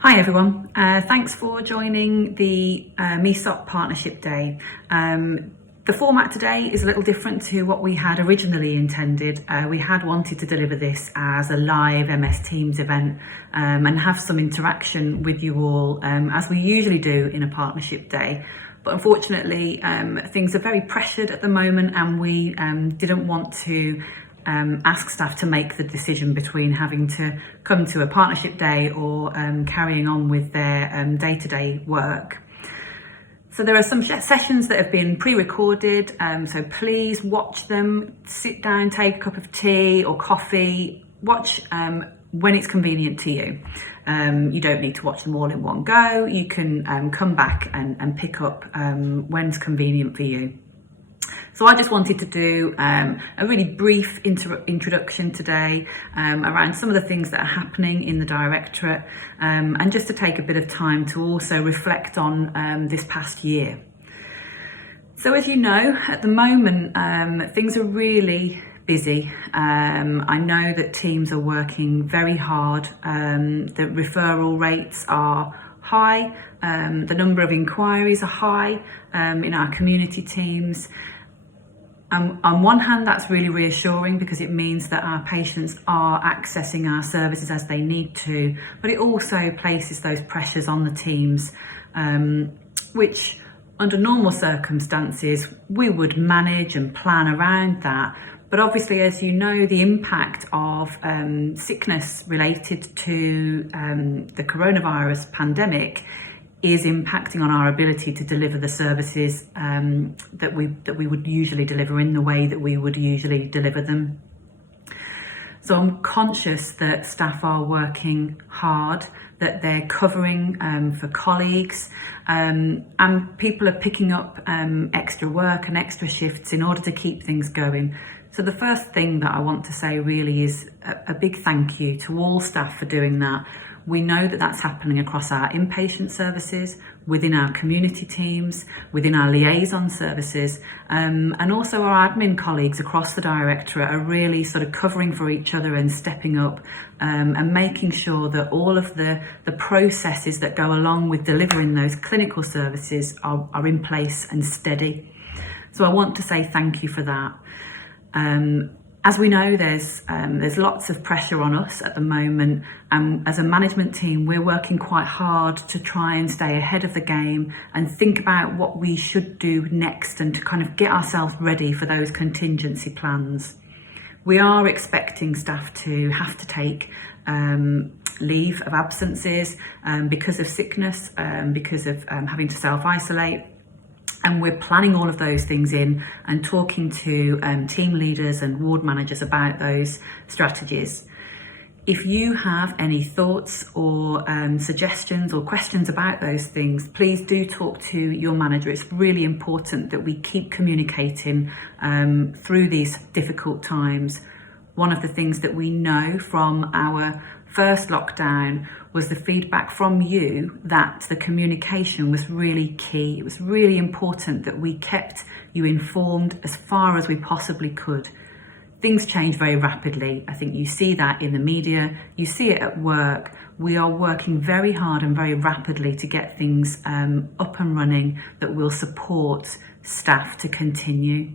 Hi everyone, thanks for joining the MHSOP Partnership Day. The format today is a little different to what we had originally intended. We had wanted to deliver this as a live MS Teams event and have some interaction with you all as we usually do in a partnership day. But unfortunately, things are very pressured at the moment and we didn't want to ask staff to make the decision between having to come to a partnership day or carrying on with their day-to-day work. So there are some sessions that have been pre-recorded, so please watch them, sit down, take a cup of tea or coffee, watch when it's convenient to you. You don't need to watch them all in one go. You can come back and pick up when's convenient for you. So I just wanted to do a really brief introduction today around some of the things that are happening in the Directorate and just to take a bit of time to also reflect on this past year. So as you know, at the moment, things are really busy. I know that teams are working very hard. The referral rates are high. The number of inquiries are high in our community teams. On one hand, that's really reassuring because it means that our patients are accessing our services as they need to, but it also places those pressures on the teams, which under normal circumstances, we would manage and plan around that. But obviously, as you know, the impact of sickness related to the coronavirus pandemic is impacting on our ability to deliver the services that we would usually deliver in the way that we would usually deliver them. So I'm conscious that staff are working hard, that they're covering for colleagues, and people are picking up extra work and extra shifts in order to keep things going. So the first thing that I want to say really is a big thank you to all staff for doing that. We know that that's happening across our inpatient services, within our community teams, within our liaison services, and also our admin colleagues across the Directorate are really sort of covering for each other and stepping up and making sure that all of the processes that go along with delivering those clinical services are in place and steady. So I want to say thank you for that. As we know, there's lots of pressure on us at the moment, and as a management team, we're working quite hard to try and stay ahead of the game and think about what we should do next and to kind of get ourselves ready for those contingency plans. We are expecting staff to have to take leave of absences because of sickness, because of having to self-isolate. And we're planning all of those things in and talking to team leaders and ward managers about those strategies. If you have any thoughts or suggestions or questions about those things, please do talk to your manager. It's really important that we keep communicating through these difficult times. One of the things that we know from our first lockdown was the feedback from you that the communication was really key. It was really important that we kept you informed as far as we possibly could. Things change very rapidly. I think you see that in the media, you see it at work. We are working very hard and very rapidly to get things up and running that will support staff to continue.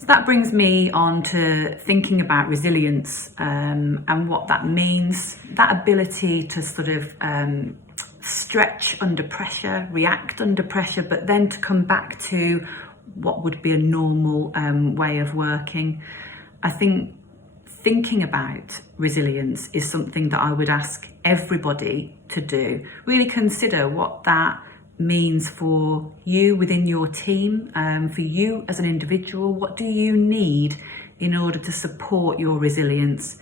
So that brings me on to thinking about resilience and what that means, that ability to sort of stretch under pressure, react under pressure, but then to come back to what would be a normal way of working. I think thinking about resilience is something that I would ask everybody to do. Really consider what that means for you within your team, for you as an individual. What do you need in order to support your resilience?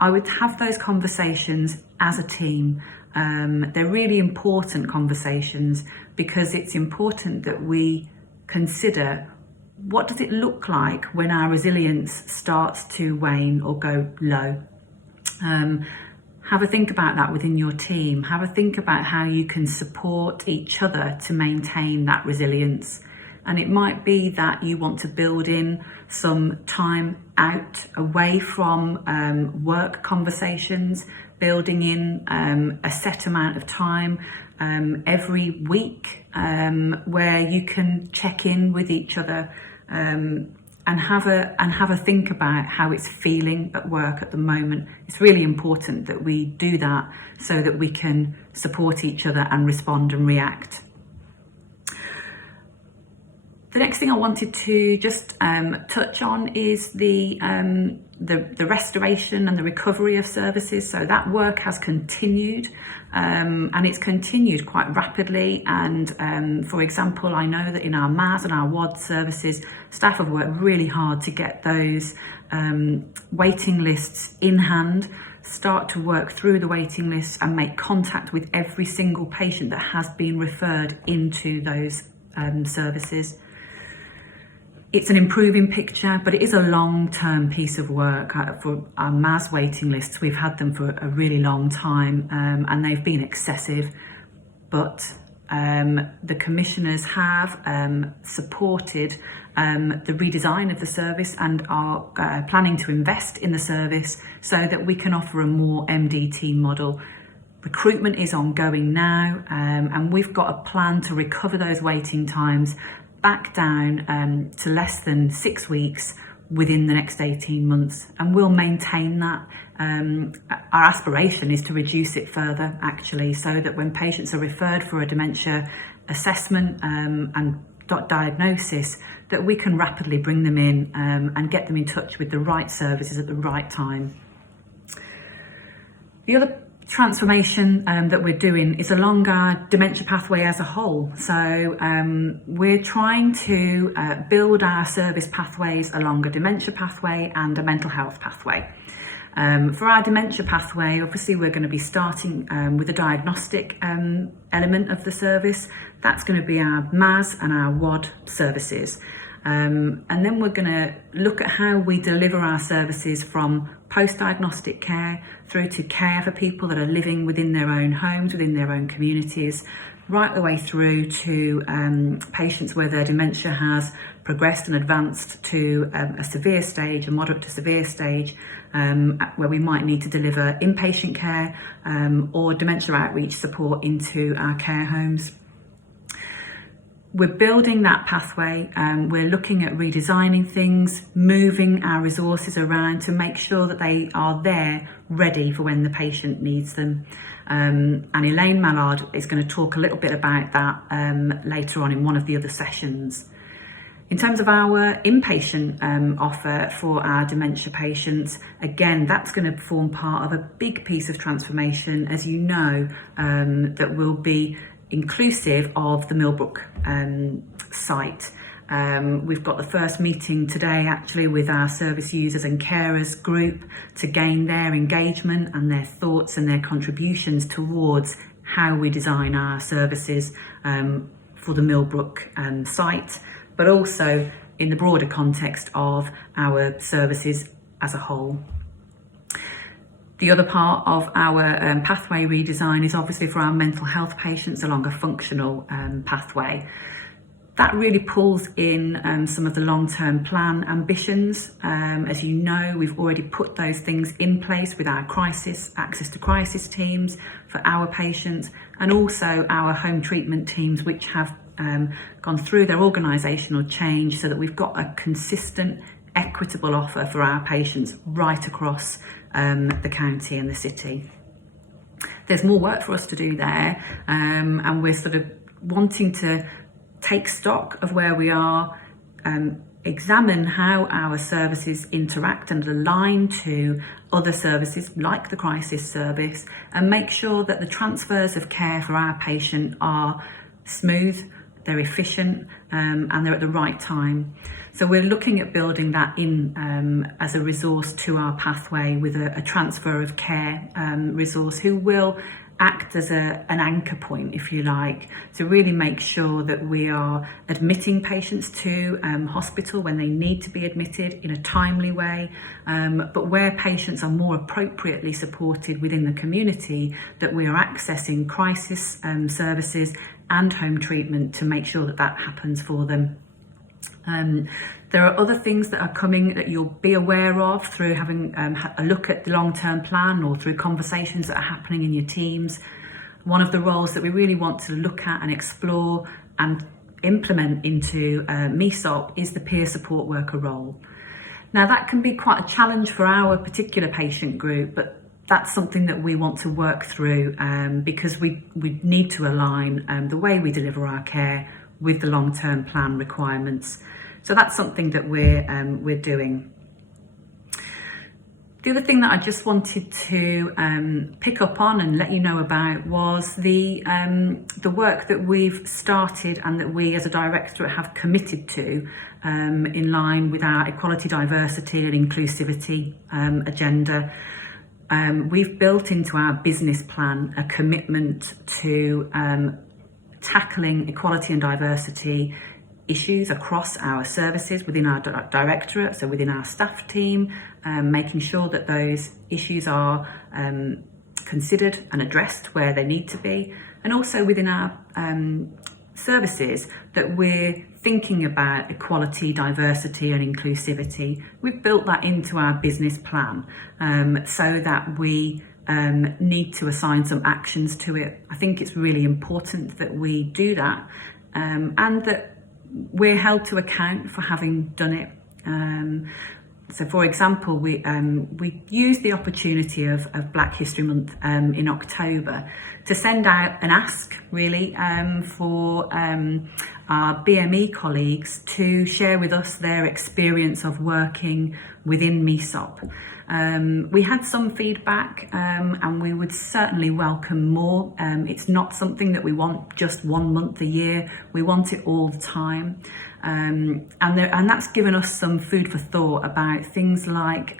I would have those conversations as a team. They're really important conversations because it's important that we consider what does it look like when our resilience starts to wane or go low. Have a think about that within your team. Have a think about how you can support each other to maintain that resilience. And it might be that you want to build in some time out away from work conversations, building in a set amount of time every week where you can check in with each other and have a think about how it's feeling at work at the moment. It's really important that we do that so that we can support each other and respond and react. The next thing I wanted to just touch on is the restoration and the recovery of services. So that work has continued and it's continued quite rapidly. And for example, I know that in our MAS and our WAD services, staff have worked really hard to get those waiting lists in hand, start to work through the waiting lists and make contact with every single patient that has been referred into those services. It's an improving picture, but it is a long-term piece of work. For our MAS waiting lists, we've had them for a really long time and they've been excessive, but the commissioners have supported the redesign of the service and are planning to invest in the service so that we can offer a more MDT model. Recruitment is ongoing now and we've got a plan to recover those waiting times back down to less than 6 weeks within the next 18 months, and we'll maintain that. Our aspiration is to reduce it further, actually, so that when patients are referred for a dementia assessment and diagnosis, that we can rapidly bring them in and get them in touch with the right services at the right time. The other transformation that we're doing is along our dementia pathway as a whole. So we're trying to build our service pathways along a dementia pathway and a mental health pathway. For our dementia pathway, obviously we're going to be starting with a diagnostic element of the service. That's going to be our MAS and our WAD services. And then we're going to look at how we deliver our services from post-diagnostic care through to care for people that are living within their own homes, within their own communities, right the way through to patients where their dementia has progressed and advanced to a severe stage, a moderate to severe stage, where we might need to deliver inpatient care or dementia outreach support into our care homes. We're building that pathway. We're looking at redesigning things, moving our resources around to make sure that they are there, ready for when the patient needs them. And Elaine Mallard is going to talk a little bit about that later on in one of the other sessions. In terms of our inpatient offer for our dementia patients, again, that's going to form part of a big piece of transformation, as you know, that will be inclusive of the Millbrook site. We've got the first meeting today actually with our service users and carers group to gain their engagement and their thoughts and their contributions towards how we design our services for the Millbrook site, but also in the broader context of our services as a whole. The other part of our pathway redesign is obviously for our mental health patients along a functional pathway. That really pulls in some of the long-term plan ambitions. As you know, we've already put those things in place with our access to crisis teams for our patients, and also our home treatment teams, which have gone through their organisational change so that we've got a consistent, equitable offer for our patients right across the county and the city. There's more work for us to do there, and we're sort of wanting to take stock of where we are, examine how our services interact and align to other services like the crisis service, and make sure that the transfers of care for our patient are smooth, they're efficient, and they're at the right time. So we're looking at building that in as a resource to our pathway with a transfer of care resource who will act as an anchor point, if you like, to really make sure that we are admitting patients to hospital when they need to be admitted in a timely way, but where patients are more appropriately supported within the community, that we are accessing crisis services and home treatment to make sure that that happens for them. There are other things that are coming that you'll be aware of through having a look at the long-term plan or through conversations that are happening in your teams. One of the roles that we really want to look at and explore and implement into MHSOP is the peer support worker role. Now that can be quite a challenge for our particular patient group, but that's something that we want to work through because we need to align the way we deliver our care with the long-term plan requirements. So that's something that we're doing. The other thing that I just wanted to pick up on and let you know about was the work that we've started and that we as a directorate have committed to in line with our equality, diversity and inclusivity agenda. We've built into our business plan a commitment to tackling equality and diversity issues across our services within our directorate, so within our staff team, making sure that those issues are considered and addressed where they need to be, and also within our services that we're thinking about equality, diversity and inclusivity. We've built that into our business plan so that we need to assign some actions to it. I think it's really important that we do that and that we're held to account for having done it. So for example, we used the opportunity of Black History Month in October to send out an ask really for our BME colleagues to share with us their experience of working within MHSOP. We had some feedback and we would certainly welcome more. It's not something that we want just 1 month a year, we want it all the time. And that's given us some food for thought about things like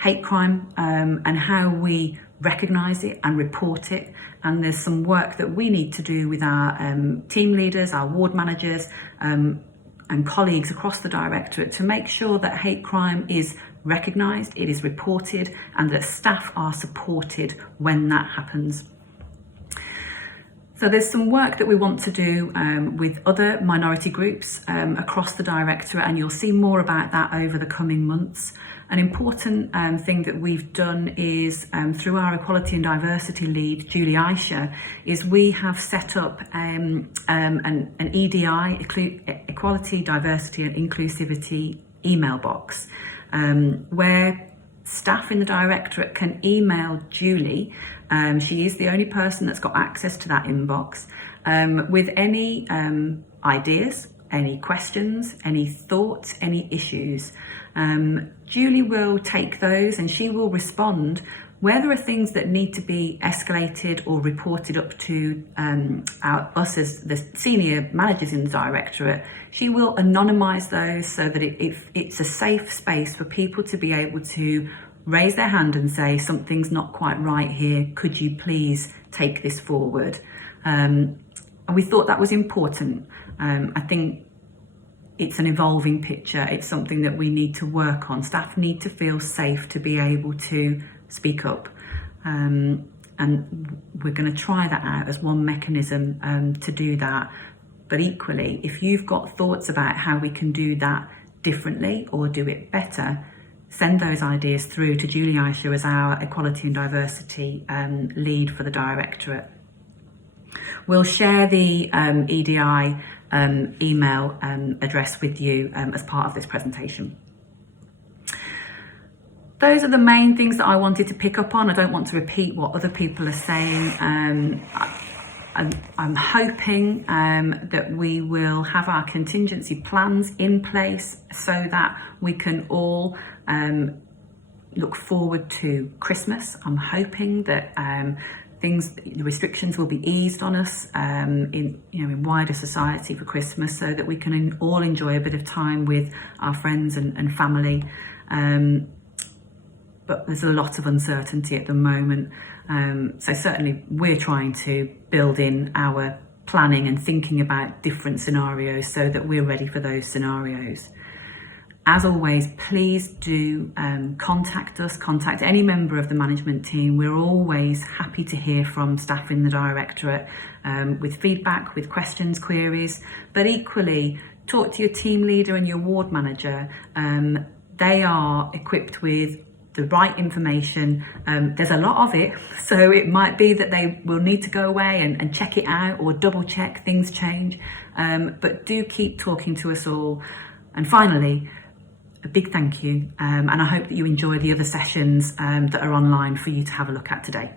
hate crime and how we recognise it and report it. And there's some work that we need to do with our team leaders, our ward managers and colleagues across the directorate to make sure that hate crime is recognised, it is reported, and that staff are supported when that happens. So there's some work that we want to do with other minority groups across the directorate, and you'll see more about that over the coming months. An important thing that we've done is through our equality and diversity lead, Julie Aisha, is we have set up an EDI, Equality, Diversity and Inclusivity email box where staff in the directorate can email Julie. She is the only person that's got access to that inbox with any ideas, any questions, any thoughts, any issues. Julie will take those and she will respond where there are things that need to be escalated or reported up to us as the senior managers in the directorate. She will anonymise those so that it's a safe space for people to be able to raise their hand and say, something's not quite right here, could you please take this forward? And we thought that was important. I think it's an evolving picture. It's something that we need to work on. Staff need to feel safe to be able to speak up. And we're going to try that out as one mechanism to do that. But equally, if you've got thoughts about how we can do that differently or do it better, send those ideas through to Julie Aisha as our equality and diversity lead for the directorate. We'll share the EDI email address with you as part of this presentation. Those are the main things that I wanted to pick up on. I don't want to repeat what other people are saying. I'm hoping that we will have our contingency plans in place so that we can all look forward to Christmas. I'm hoping that the restrictions will be eased on us in wider society for Christmas, so that we can all enjoy a bit of time with our friends and family. But there's a lot of uncertainty at the moment. So certainly we're trying to build in our planning and thinking about different scenarios so that we're ready for those scenarios. As always, please do contact us, contact any member of the management team. We're always happy to hear from staff in the directorate with feedback, with questions, queries, but equally talk to your team leader and your ward manager. They are equipped with the right information. There's a lot of it, so it might be that they will need to go away and check it out or double check, things change. But do keep talking to us all. And finally, a big thank you, and I hope that you enjoy the other sessions that are online for you to have a look at today.